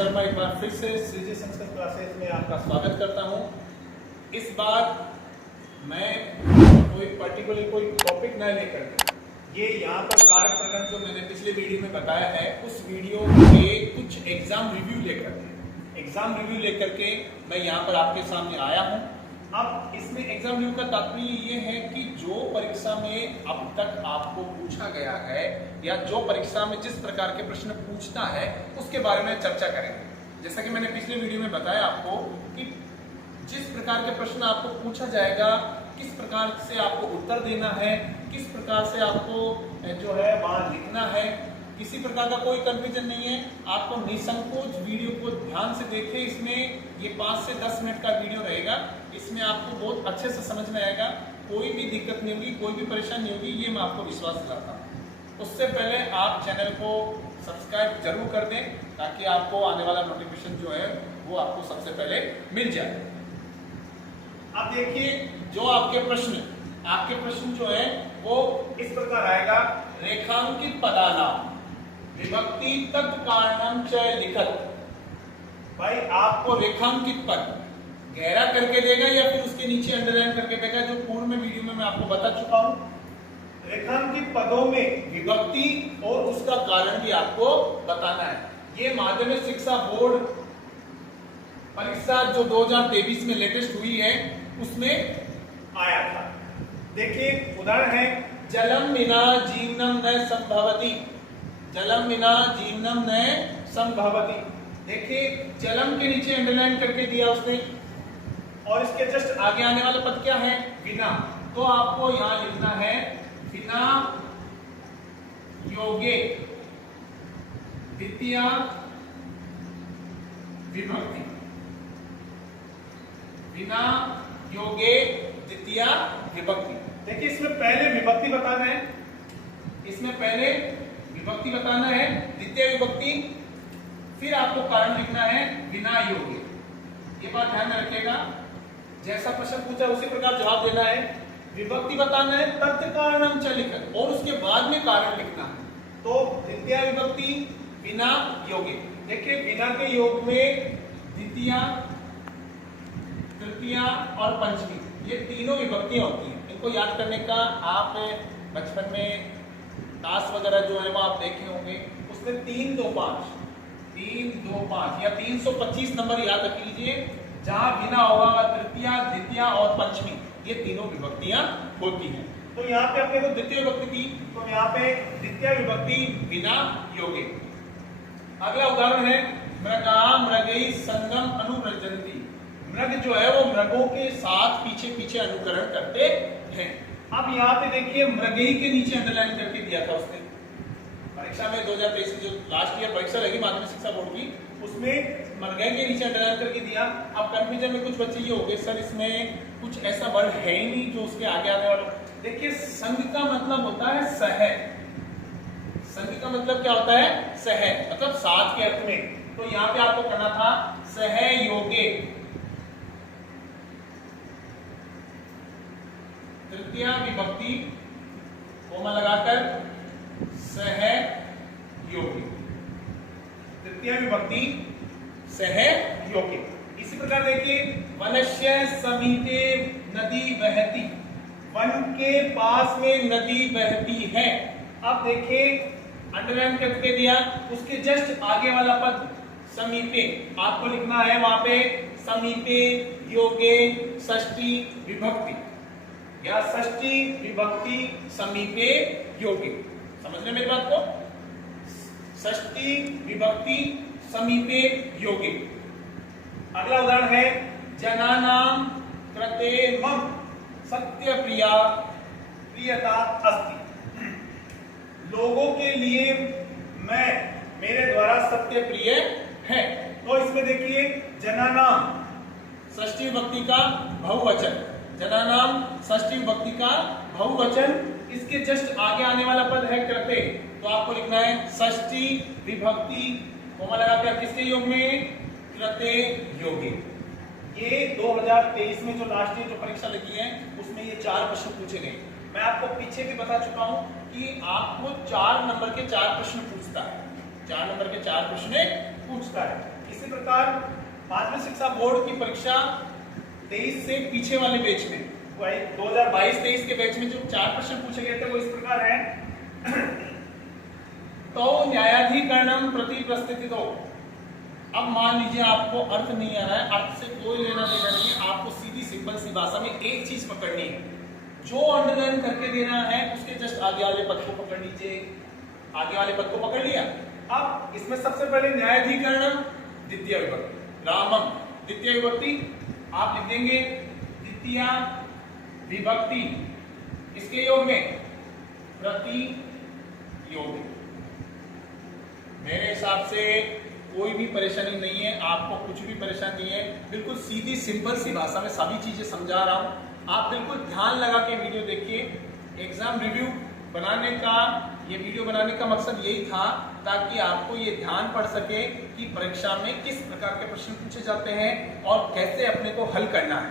शर्मा एक बार फिर से श्रीजी संस्कृत क्लासेस में आपका स्वागत करता हूं। इस बार मैं कोई पर्टिकुलर कोई टॉपिक न लेकर ये यहाँ पर कारक प्रकरण जो मैंने पिछले वीडियो में बताया है उस वीडियो के कुछ एग्जाम रिव्यू लेकर के मैं यहाँ पर आपके सामने आया हूँ। अब इसमें एग्जाम रिव्यू का तात्पर्य ये है कि जो परीक्षा में अब तक आपको पूछा गया है या जो परीक्षा में जिस प्रकार के प्रश्न पूछता है उसके बारे में चर्चा करेंगे। जैसा कि मैंने पिछले वीडियो में बताया आपको कि जिस प्रकार के प्रश्न आपको पूछा जाएगा, किस प्रकार से आपको उत्तर देना है, किस प्रकार से आपको जो है वहां लिखना है, किसी प्रकार का कोई कंफ्यूजन नहीं है। आपको निसंकोच वीडियो को ध्यान से देखें। इसमें ये 5 से 10 मिनट का वीडियो रहेगा। इसमें आपको बहुत अच्छे से समझ में आएगा, कोई भी दिक्कत नहीं होगी, कोई भी परेशानी नहीं होगी, ये मैं आपको विश्वास दिलाता हूँ। उससे पहले आप चैनल को सब्सक्राइब जरूर कर दें ताकि आपको आने वाला नोटिफिकेशन जो है वो आपको सबसे पहले मिल जाए। अब देखिए जो आपके प्रश्न जो है वो इस प्रकार आएगा। रेखांकित पदानाम विभक्ति तत् कारणम च लिखत। भाई आपको रेखांकित पद गहरा करके देगा या फिर उसके नीचे अंडरलाइन करके देगा, जो पूर्व में वीडियो में मैं आपको बता चुका हूं। रेखांकित पदों में विभक्ति और उसका कारण भी आपको बताना है। ये माध्यमिक शिक्षा बोर्ड परीक्षा जो 2023 में लेटेस्ट हुई है उसमें आया था। देखिए उदाहरण है, जलम विना जीवनम न संभवति। जलम बिना जीवनम न संभवति। देखिए जलम के नीचे अंडरलाइन करके दिया उसने और इसके जस्ट आगे आने वाला पद क्या है? बिना। तो आपको यहां लिखना है बिना योगे द्वितीया विभक्ति। बिना योगे द्वितीया विभक्ति। देखिए इसमें पहले विभक्ति बताना है, द्वितीय विभक्ति, फिर आपको कारण लिखना है बिना योगे। ये बात ध्यान में रखिएगा, जैसा प्रश्न पूछा उसी प्रकार जवाब देना है। विभक्ति बताना है तत् कारणम च लिखत और उसके बाद में कारण लिखना है। तो द्वितीय विभक्ति बिना योगे। देखिए बिना के योग में द्वितीय, तृतीय और पंचमी ये तीनों विभक्तियां होती हैं। इनको याद करने का आप बचपन में टास्क वगैरह जो है वो आप देखे होंगे, उसमें 3 2 5 या 325 नंबर याद रख लीजिए। जहां बिना होगा तृतीय, द्वितीय और पंचमी ये तीनों विभक्तियां होती हैं। तो यहाँ पे अपने को द्वितीय विभक्ति थी, तो यहाँ पे द्वितीय विभक्ति बिना योगे। अगला उदाहरण है मृगा मृगई संगम अनुव्रजंती। मृग जो है वो मृगों के साथ पीछे पीछे अनुकरण करते हैं। अब यहाँ पे देखिए मृगई के नीचे अंडरलाइन करके दिया था उसने परीक्षा में 2023 की जो लास्ट ईयर परीक्षा लगी माध्यमिक शिक्षा बोर्ड की, उसमें मृगई के नीचे अंडरलाइन करके दिया। अब कंफ्यूजन में कुछ बच्चे ये हो गए, सर इसमें कुछ ऐसा वर्ड है ही नहीं जो उसके आगे आने वाला। देखिए संघ का मतलब होता है सह। संघ का मतलब क्या होता है? सह, मतलब साथ के अर्थ में। तो यहाँ पे आपको करना था सहयोगे। तृतीय विभक्ति कोमा लगाकर सहयोगी। तृतीय विभक्ति सहयोगी। इसी प्रकार देखिए वनस्य समीपे नदी बहती। वन के पास में नदी बहती है। अब देखिए अंडरलाइन करके दिया, उसके जस्ट आगे वाला पद समीपे आपको लिखना है। वहां पे समीपे योगे षष्ठी विभक्ति या षष्ठी विभक्ति समीपे योगे। समझ रहे मेरी बात को? षष्ठी विभक्ति समीपे योगे। अगला उदाहरण है जनानाम कृते मम सत्य प्रिया प्रियता अस्ति। लोगों के लिए मैं मेरे द्वारा सत्य प्रिय है। तो इसमें देखिए जनानाम षष्ठी विभक्ति का बहुवचन, जनानाम षष्ठी विभक्ति का बहुवचन, इसके जस्ट आगे आने वाला पद है कृते। तो आपको लिखना है षष्ठी विभक्ति कोमा लगाकर किसके योग में? कृते योगे। ये 2023 में जो लास्ट ईयर जो परीक्षा लगी है उसमें ये 4 प्रश्न पूछे गए। मैं आपको पीछे भी बता चुका हूं कि आपको 4 नंबर के 4 प्रश्न पूछता है, 4 नंबर के 4 प्रश्न पूछता है। इसी प्रकार माध्यमिक शिक्षा बोर्ड की परीक्षा 23 से पीछे वाले बैच में 2022-23 के बैच में जो 4 प्रश्न पूछे गए थे वो इस प्रकार है। तो न्यायाधिकरणम प्रति प्रस्थितो। अब मान लीजिए आपको अर्थ नहीं आ रहा है, अर्थ से कोई लेना देना नहीं है, आपको सीधी सिंपल सी भाषा में एक चीज पकड़नी है, जो अंडरलाइन करके देना है उसके जस्ट आगे वाले पद को पकड़ लीजिए। आगे वाले पद को पकड़ लिया। अब इसमें सबसे पहले न्यायाधिकरणम द्वितीय विभक्ति, रामम द्वितीय विभक्ति आप लिख देंगे द्वितीय विभक्ति, इसके योग में प्रति योग। मेरे हिसाब से कोई भी परेशानी नहीं है, आपको कुछ भी परेशानी नहीं है, बिल्कुल सीधी सिंपल सी भाषा में सभी चीजें समझा रहा हूं। आप बिल्कुल ध्यान लगा के वीडियो देखिए। एग्जाम रिव्यू बनाने का, ये वीडियो बनाने का मकसद यही था ताकि आपको ये ध्यान पड़ सके कि परीक्षा में किस प्रकार के प्रश्न पूछे जाते हैं और कैसे अपने को हल करना है।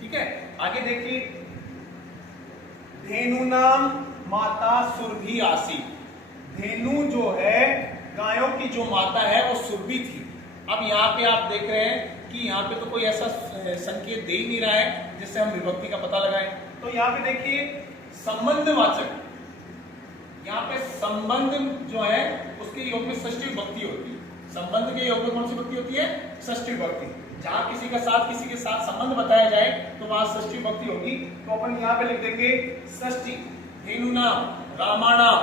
ठीक है, आगे देखिए। धेनु नाम माता सुरभि आसी। धेनु जो है, गायों की जो माता है वो सुरभि थी। अब यहाँ पे आप देख रहे हैं कि यहाँ पे तो कोई ऐसा संकेत दे ही नहीं रहा है जिससे हम विभक्ति का पता लगाएं। तो यहाँ पे देखिए संबंधवाचक, यहाँ पे संबंध जो है उसके योग में षष्ठी विभक्ति होती है। संबंध के योग में कौन सी विभक्ति होती है? षष्ठी विभक्ति। जहां किसी के साथ संबंध बताया जाए तो वहां षष्ठी विभक्ति होगी। तो अपन यहाँ पे लिख देंगे षष्ठी। धेनु नाम रामाणाम,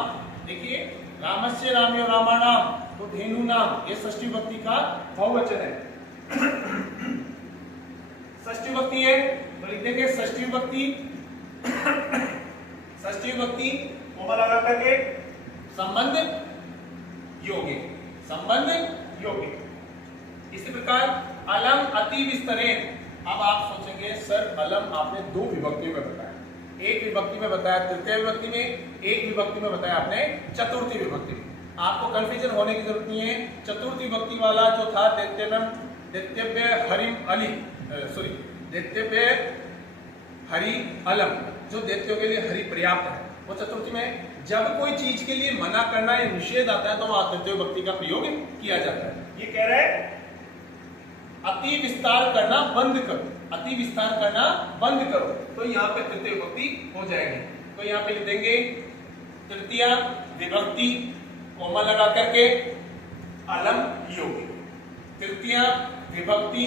देखिए रामस्य राम्य रामाणाम, तो धेनु नाम ये षष्ठी विभक्ति का बहुवचन है। षष्ठी विभक्ति है तो लिख देंगे षष्ठी विभक्ति। षष्ठी विभक्ति कोमा लगा करके संबंध योगी, संबंध योगी। इसी प्रकार अलम अति विस्तरेण। अब आप सोचेंगे सर अलम आपने 2 विभक्तियों में बताया, एक विभक्ति में बताया तृतीय विभक्ति में, एक विभक्ति में बताया आपने चतुर्थी विभक्ति में। आपको कंफ्यूजन होने की जरूरत नहीं है। चतुर्थी विभक्ति वाला जो था दैत्यव्य हरिम अली, सॉरी दैत्यव्य हरि अलम, जो दैत्यों के लिए हरि पर्याप्त है, वो चतुर्थी में। जब कोई चीज के लिए मना करना या निषेध आता है तो वहां तृतीय विभक्ति का प्रयोग किया जाता है। ये कह रहे हैं अति विस्तार करना बंद करो, अति विस्तार करना बंद करो, तो यहाँ पे तृतीय विभक्ति हो जाएगी। तो यहाँ पे लिख देंगे तृतीय विभक्ति कोमा लगा करके अलम योगी। तृतीय विभक्ति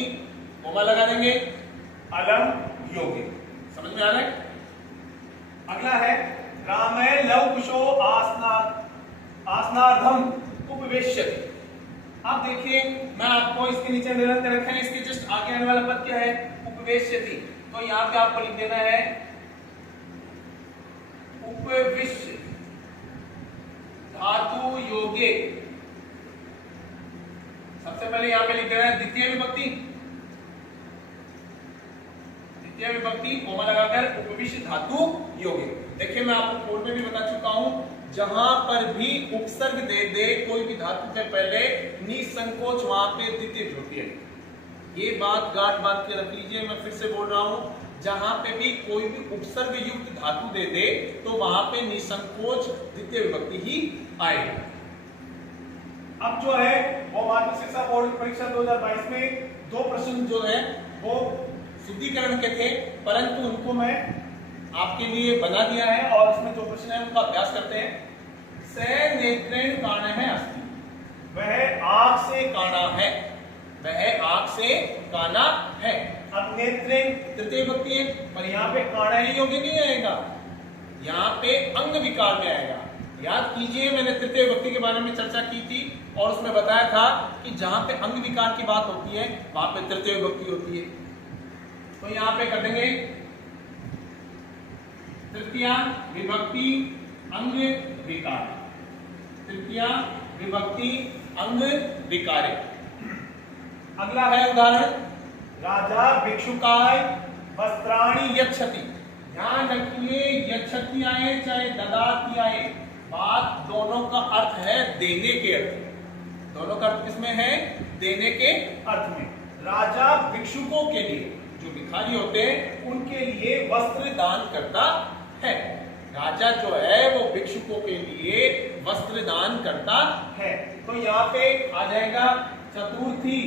कोमा लगा देंगे अलम योगी। समझ में आ रहा है? अगला है रामय लव कुशो आसनार्धम उपवेश्यति। आप देखिए मैं आपको इसके नीचे निरंतर रखा है, इसके जस्ट आगे आने वाला पद क्या है? उपवेश्यति। तो यहाँ पे आपको लिख देना है उपविश्य धातु योगे। सबसे पहले यहाँ पे लिख देना है द्वितीय विभक्ति, द्वितीय विभक्ति कोमा लगाकर उपविश्य धातु योगे। देखिए मैं आपको पूर्व में भी बता चुका हूं, जहां पर भी उपसर्ग दे दे कोई भी धातु से पहले निसंकोच वहां पे द्वितीय विभक्ति है। ये बात गांठ बांध के रख लीजिए। मैं फिर से बोल रहा हूं, जहां पे भी कोई भी उपसर्ग युक्त धातु दे दे तो वहां पे निसंकोच द्वितीय विभक्ति ही आएगी। अब जो है वो माध्यमिक शिक्षा बोर्ड की परीक्षा 2022 में 2 प्रश्न जो है वो शुद्धिकरण के थे, परंतु उनको मैं आपके लिए बना दिया है और उसमें जो प्रश्न है उनका अभ्यास करते हैं। से नेत्रेण काण है अस्ति, वह आंख से काना है, वह आंख से काना है। अब नेत्रेण तृतीय विभक्ति है, पर यहाँ पे काना ही योग्य नहीं आएगा, यहाँ पे अंग विकार में आएगा। याद कीजिए मैंने तृतीय विभक्ति के बारे में चर्चा की थी और उसमें बताया था कि जहां पे अंग विकार की बात होती है वहां पे तृतीय विभक्ति होती है। तो यहाँ पे कर देंगे तृतीय विभक्ति अंग विकार, तृतीय विभक्ति अंग विकारे। अगला है उदाहरण, राजा भिक्षुकाय वस्त्राणि यच्छति। ध्यान रखिए यच्छति आए चाहे ददाति आए, बात दोनों का अर्थ है देने के अर्थ में। दोनों का अर्थ किसमें है? देने के अर्थ में। राजा भिक्षुकों के लिए, जो भिखारी होते हैं उनके लिए वस्त्र दान करता है। राजा जो है वो भिक्षुकों के लिए वस्त्र दान करता है। तो यहाँ पे आ जाएगा चतुर्थी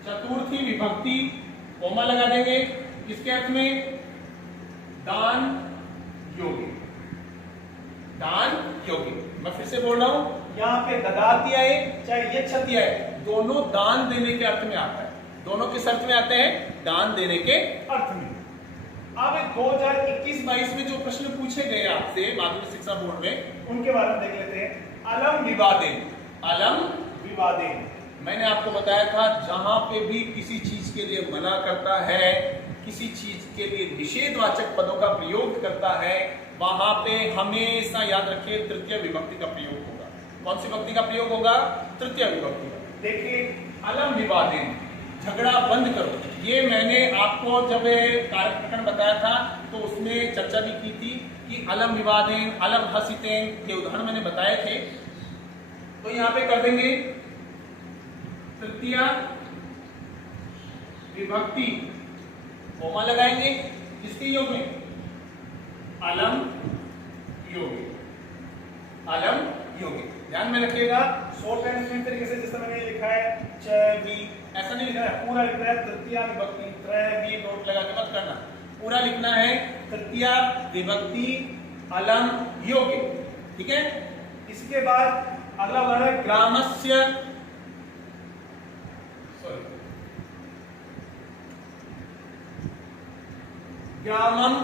चतुर्थी विभक्ति, कोमा लगा देंगे, किसके अर्थ में? दान योग्य, दान योग्य। मैं फिर से बोल रहा हूं, यहाँ पे ददाती आए चाहे यच्छति आए, दोनों दान देने के अर्थ में आता है। दोनों किस अर्थ में आते हैं? दान देने के अर्थ में। अब 2021-22 में जो प्रश्न पूछे गए आपसे माध्यमिक शिक्षा बोर्ड में, उनके बारे में देख लेते हैं। अलम विवादेन, अलम विवादेन, मैंने आपको बताया था जहां पे भी किसी चीज के लिए मना करता है, किसी चीज के लिए निषेधवाचक पदों का प्रयोग करता है, वहां पे हमेशा याद रखिए तृतीय विभक्ति का प्रयोग होगा। कौन सी विभक्ति का प्रयोग होगा? तृतीय विभक्ति का। देखिए, अलम विवादेन, झगड़ा बंद करो, ये मैंने आपको जब कार्य प्रकरण बताया था तो उसमें चर्चा भी की थी कि अलम विवादेन, अलम हसितेन, ये उदाहरण मैंने बताए थे। तो यहां पे कर देंगे तृतीय विभक्ति, कोमा लगाएंगे, किसके योग में? अलम योगी, अलम योगी। ध्यान में रखिएगा, शॉर्ट एंड स्वीट तरीके से जैसे मैंने लिखा है च वी, ऐसा नहीं लिखना है, पूरा लिखना है तृतीय विभक्ति, त्र वी नोट लगा के मत करना, पूरा लिखना है तृतीय विभक्ति अलम योगी। ठीक है, इसके बाद अगला वर्ड है ग्रामस्य, ग्रामम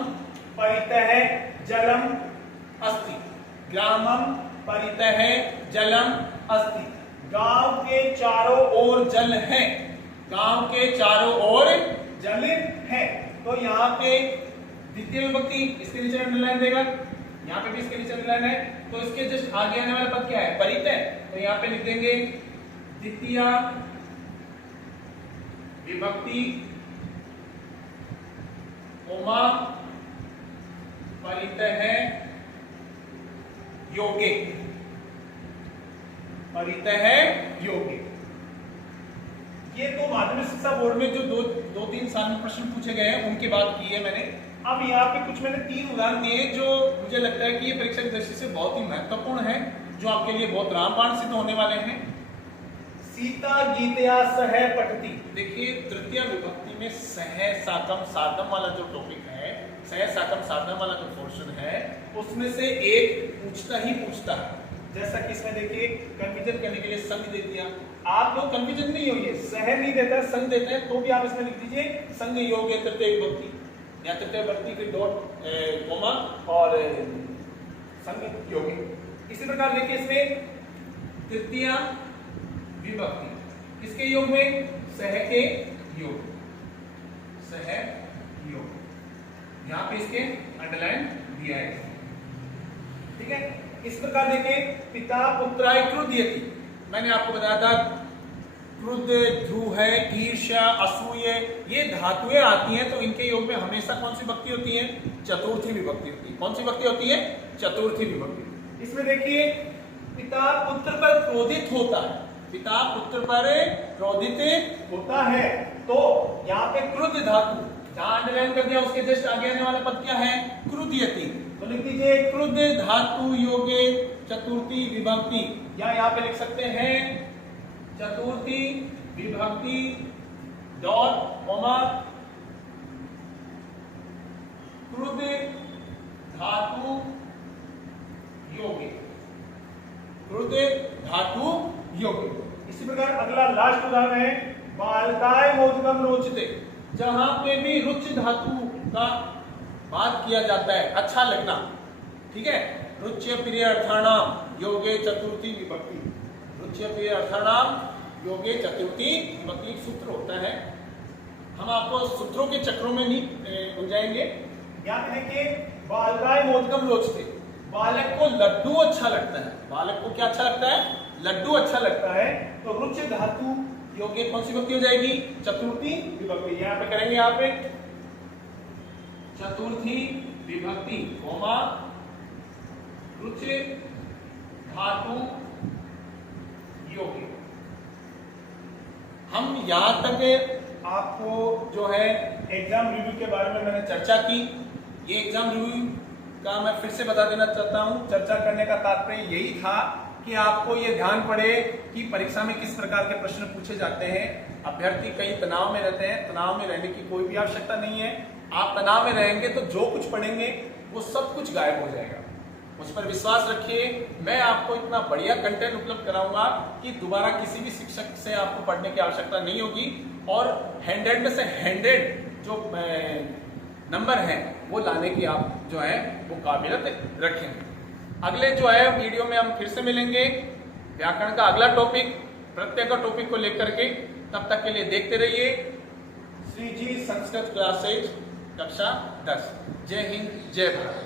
परितः जलम अस्ति, ग्रामम परितः जलम अस्ति, गांव के चारों ओर जल है, गांव के चारों ओर जल है। तो यहाँ पे द्वितीय विभक्ति, इसके नीचे अंडरलाइन देगा, यहाँ पे भी इसके नीचे अंडरलाइन है, तो इसके जस्ट आगे आने वाला पद क्या है? परितः। तो यहाँ पे लिख देंगे द्वितीय विभक्ति कोमा परितः योगे, परितः योगे। ये तो माध्यमिक शिक्षा बोर्ड में जो दो तीन साल में प्रश्न पूछे गए हैं उनकी बात की है मैंने। अब यहाँ पे कुछ मैंने 3 उदाहरण दिए जो मुझे लगता है कि ये परीक्षा की दृष्टि से बहुत ही महत्वपूर्ण है, जो आपके लिए बहुत रामबाण सिद्ध होने वाले हैं। सीता गीतया सह पठती, देखिए तृतीय विभक्ति में सह साकम साधम वाला जो टॉपिक है, सह साकम साधम वाला जो पोर्शन है, उसमें से एक पूछता ही पूछता है। जैसा कि इसमें देखिए कन्फ्यूजन करने के लिए संग दे दिया। आप लोग कन्फ्यूजन नहीं होइए, सह नहीं देता है संग देते हैं, तो भी आप इसमें लिख दीजिए संग योग है तृतीय विभक्ति, या तृतीय विभक्ति के डॉट कोमा और संग योग। इसी प्रकार देखिए इसमें तृतीय विभक्ति किसके योग में? सह के योग, सह योग, यहां पे इसके अंडरलाइन दिया है। ठीक है, इस प्रकार देखिए पिता पुत्राय क्रुध्यति, मैंने आपको बताया था क्रुद्ध, ध्रुव है, ईर्ष्या, असूय, ये धातुएं आती हैं तो इनके योग में हमेशा कौन सी विभक्ति होती है? चतुर्थी विभक्ति होती है। कौन सी विभक्ति होती है? चतुर्थी विभक्ति। इसमें देखिए पिता पुत्र पर क्रोधित होता है, पिता पुत्र पर क्रोधित होता है, तो यहाँ पे क्रुद्ध धातु जहां अंडरलाइन कर दिया उसके जस्ट आगे आने वाला पद क्या है? क्रुध्यति। तो लिख दीजिए क्रुद्ध धातु योगे चतुर्थी विभक्ति, या यहाँ पे लिख सकते हैं चतुर्थी विभक्ति डॉट कोमा क्रुद्ध धातु योगे, क्रुद्ध धातु योगे। इसी प्रकार अगला लास्ट उदाहरण है बालकाय मोदकम रोचते, जहां पे भी रुच धातु का बात किया जाता है, अच्छा लगना। ठीक है, रुच्य प्रिय अर्थाणाम योगे चतुर्थी विभक्ति, रुच्य प्रिय अर्थाणाम योगे चतुर्थी विभक्ति एक सूत्र होता है, हम आपको सूत्रों के चक्रों में नहीं उलझाएंगे। यहाँ पे देखिए बालकाय मोदकम रोचते, बालक को लड्डू अच्छा लगता है, बालक को क्या अच्छा लगता है? लड्डू अच्छा लगता है, तो रुच धातु योगे कौन सी विभक्ति हो जाएगी? चतुर्थी विभक्ति। यहाँ पे करेंगे आप चतुर्थी विभक्ति कोमा रुच धातु योगे। हम यहां तक आपको जो है एग्जाम रिव्यू के बारे में मैंने चर्चा की। ये एग्जाम रिव्यू का मैं फिर से बता देना चाहता हूं, चर्चा करने का तात्पर्य यही था कि आपको ये ध्यान पड़े कि परीक्षा में किस प्रकार के प्रश्न पूछे जाते हैं। अभ्यर्थी कई तनाव में रहते हैं, तनाव में रहने की कोई भी आवश्यकता नहीं है। आप तनाव में रहेंगे तो जो कुछ पढ़ेंगे वो सब कुछ गायब हो जाएगा। मुझ पर विश्वास रखिए, मैं आपको इतना बढ़िया कंटेंट उपलब्ध कराऊंगा कि दोबारा किसी भी शिक्षक से आपको पढ़ने की आवश्यकता नहीं होगी और 100 में से 100 जो नंबर हैं वो लाने की आप जो है वो काबिलियत रखेंगे। अगले जो है वीडियो में हम फिर से मिलेंगे व्याकरण का अगला टॉपिक, प्रत्यय का टॉपिक को लेकर के। तब तक के लिए देखते रहिए श्री जी संस्कृत क्लासेज कक्षा 10। जय हिंद, जय भारत।